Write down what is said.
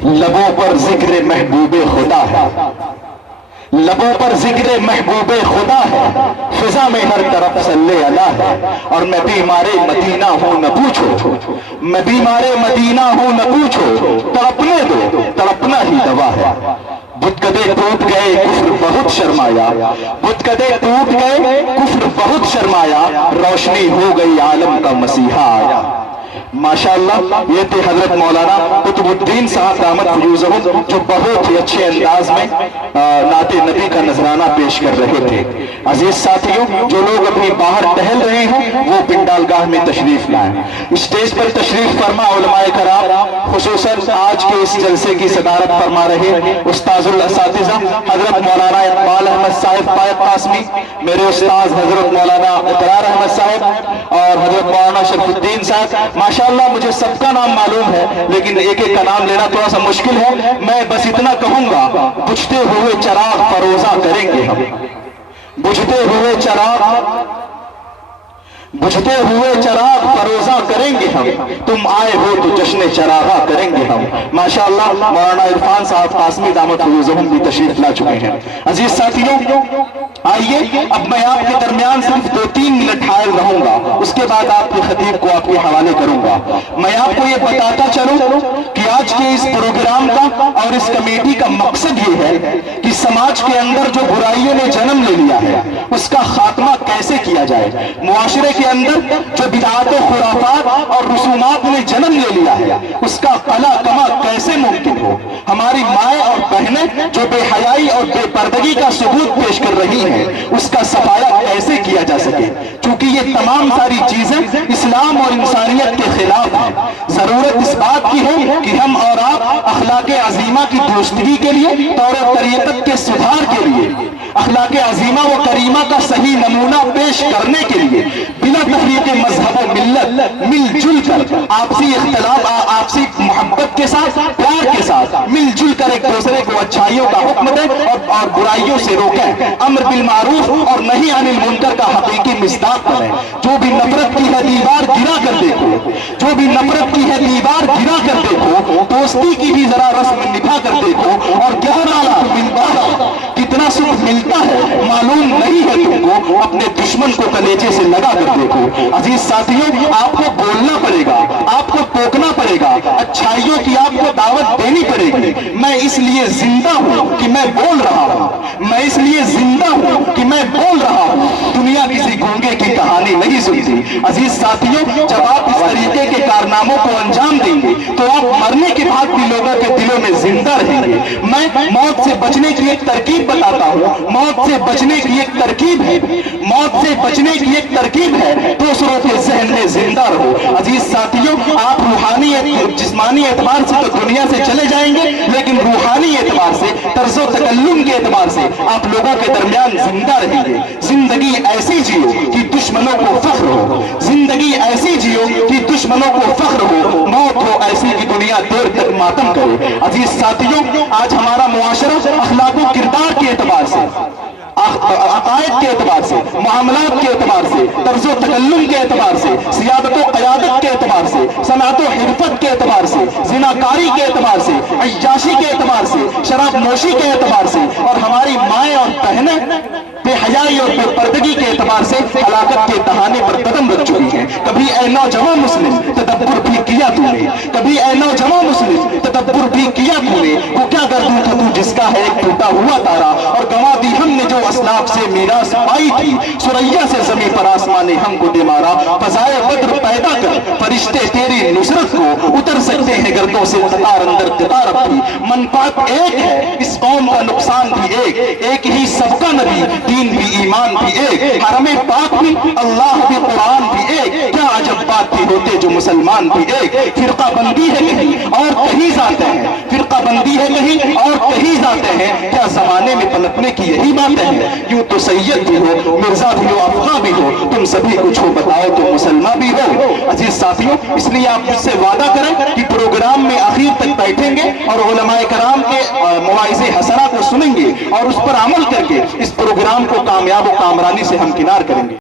لبوں پر ذکر محبوب خدا ہے، لبوں پر ذکر محبوب خدا ہے، فضا میں ہر طرف صلی اللہ ہے، اور میں بیمار مدینہ ہوں نہ پوچھو، میں بیمار مدینہ ہوں نہ پوچھو، تڑپنے دو تڑپنا ہی دوا ہے۔ بت کدے ٹوٹ گئے کفر بہت شرمایا، بت کدے ٹوٹ گئے کفر بہت شرمایا، روشنی ہو گئی عالم کا مسیحا آیا۔ ماشاءاللہ یہ تھے حضرت مولانا قطب الدین صاحب دامت فیوزہم، جو بہت ہی اچھے انداز میں نعت نبی کا نذرانہ پیش کر رہے تھے۔ عزیز ساتھیوں، جو لوگ اپنی باہر ٹہل رہے ہیں وہ پنڈال گاہ میں تشریف لائیں، اسٹیج پر تشریف فرما علماء کرام، خصوصاً آج کے اس جلسے کی صدارت فرما رہے استاذ الاساتذہ حضرت مولانا اقبال احمد صاحب فائق قاسمی، میرے استاذ حضرت مولانا اقرار احمد صاحب اور حضرت مولانا شرف الدین صاحب۔ ماشاءاللہ مجھے سب کا نام معلوم ہے لیکن ایک ایک کا نام لینا تھوڑا سا مشکل ہے، میں بس اتنا کہوں گا، بجھتے ہوئے چراغ فروزہ کریں گے ہم، بجھتے ہوئے چراغ فروزہ کریں گے ہم، تم آئے ہو تو جشن چراغا کریں گے ہم۔ ماشاءاللہ مولانا عرفان صاحب قاسمی دامت فیوزہم بھی تشریف لا چکے ہیں۔ عزیز ساتھیوں، آئیے اب میں آپ کے درمیان صرف 2-3 منٹ حائل رہوں گا، اس کے بعد آپ کے خطیب کو آپ کے حوالے کروں گا۔ میں آپ کو یہ بتاتا چلوں کہ آج کے اس پروگرام کا اور اس کمیٹی کا مقصد یہ ہے کہ سماج کے اندر جو برائیوں نے جنم لے لیا ہے اس کا خاتمہ کیسے کیا جائے، معاشرے کے اندر جو بدعات و خرافات اور رسومات نے جنم لے لیا ہے اس کا قلع کما کیسے ممکن ہو، ہماری مائیں اور بہنیں جو بے حیائی اور بے پردگی کا ثبوت پیش کر رہی ہیں اس کا صفایا کیسے کیا جا سکے، چونکہ یہ تمام ساری چیزیں اسلام اور انسانیت کے خلاف ہیں۔ ضرورت اس بات کی ہے کہ ہم اور آپ اخلاق عظیمہ کی درستگی کے لیے، طور و طریقت کے سدھار کے لیے، اخلاق عظیمہ و کریمہ کا صحیح نمونہ پیش کرنے کے لیے بلا تفریق مذہب و ملت مل جل کر آپسی اختلاف، آپسی محبت کے ساتھ، پیار کے ساتھ مل جل کر ایک دوسرے کو اچھائیوں کا حکم دیں اور برائیوں سے روکیں، امر بالمعروف اور نہی عن المنکر کا حقیقی مصداق بنیں۔ جو بھی نفرت کی ہے دیوار گرا کر دیکھو، جو بھی نفرت کی ہے دیوار گرا کر دیکھو، دوستی کی بھی ذرا رسم نبھا کر دیکھو، اور گہرا ملتا ہے، کتنا سکھ ملتا ہے معلوم نہیں ہے تم کو، اپنے دشمن کو کلیجے سے لگا کر دیکھو۔ عزیز ساتھیوں، آپ کو بولنا پڑے گا، آپ کو ٹوکنا پڑے گا، اچھائیوں کی آپ کو دعوت دینی پڑے گی۔ میں اس لیے زندہ ہوں کہ میں بول رہا ہوں، میں اس لیے زندہ ہوں کہ میں بول رہا ہوں، دنیا کسی گونگے کی کہانی نہیں سنتی۔ عزیز ساتھیوں، جب آپ اس طریقے کے کارناموں کو انجام دیں گے تو آپ مرنے کے بعد بھی لوگوں کے دلوں میں زندہ رہیں گے۔ میں موت سے بچنے کی ایک ترکیب بتاتا ہوں، موت سے بچنے کی ایک ترکیب ہے، موت سے بچنے کی ایک ترکیب ہے، دوسروں کے ذہن میں زندہ رہو۔ عزیز ساتھیوں، آپ روحانی جسمانی اعتبار سے تو دنیا سے چلے جائیں گے لیکن روحانی اعتبار سے، طرز و تکلم کے اعتبار سے آپ لوگوں کے درمیان زندہ رہیں گے۔ زندگی ایسی جیو کہ دشمنوں کو فخر ہو، زندگی ایسی جیو کہ دشمنوں کو فخر ہو، موت ہو ایسی کہ دنیا دیر تک ماتم کرے۔ عزیز ساتھیوں، آج ہمارا معاشرہ اخلاق و کردار کے اعتبار سے، عقائد کے اعتبار سے، معاملات کے اعتبار سے، طرز و تکلم کے اعتبار سے، سیادت و قیادت کے اعتبار سے، صنعت و حرفت کے اعتبار سے، زناکاری کے اعتبار سے، عیاشی کے اعتبار سے، شراب نوشی کے اعتبار سے، اور ہماری مائیں اور بہنیں بے حیائی اور بے پردگی کے اعتبار سے ہلاکت کے دہانے پر قدم رکھ چکی ہیں۔ کبھی اے نوجوان مسلم تدبر بھی کیا تو نے، کبھی اے نوجوان مسلم تدبر بھی کیا تو نے، وہ کیا گردوں تھا تو جس کا ہے ایک ٹوٹا ہوا تارا، اور گنوا دی ہم نے جو اسلاف سے میراث پائی تھی، سریا سے زمین پر آسمان نے ہم کو دے مارا، فضائے بدر پیدا کر فرشتے تیری نصرت کو اتر سکتے ہیں گردوں سے قطار اندر قطار اپنی، منفعت ایک ہے اس قوم کا نقصان بھی ایک ہی سب کا نبی، دین بھی ایمان بھی ایک، حرم پاک بھی اللہ بھی قرآن بھی ایک، کیا عجب بات بھی ہوتے جو مسلمان بھی ایک۔ فرقہ بندی ہے کہیں اور کہیں ذاتیں ہیں، فرقہ بندی ہے کہیں اور کہیں ذاتیں ہیں، کیا زمانے میں پلٹنے کی یہی باتیں ہیں۔ یوں تو سید بھی ہو، مرزا بھی ہو، افغاں بھی ہو، تم سبھی کچھ ہو، بتاؤ تو مسلمان بھی ہو۔ عزیز ساتھیوں، اس لیے آپ مجھ سے وعدہ کریں کہ پروگرام میں آخر تک بیٹھیں گے اور علماء کرام کے مواعظ حسنہ کو سنیں گے اور اس پر عمل کر کے اس پروگرام کو کامیاب و کامرانی سے ہمکنار کریں گے۔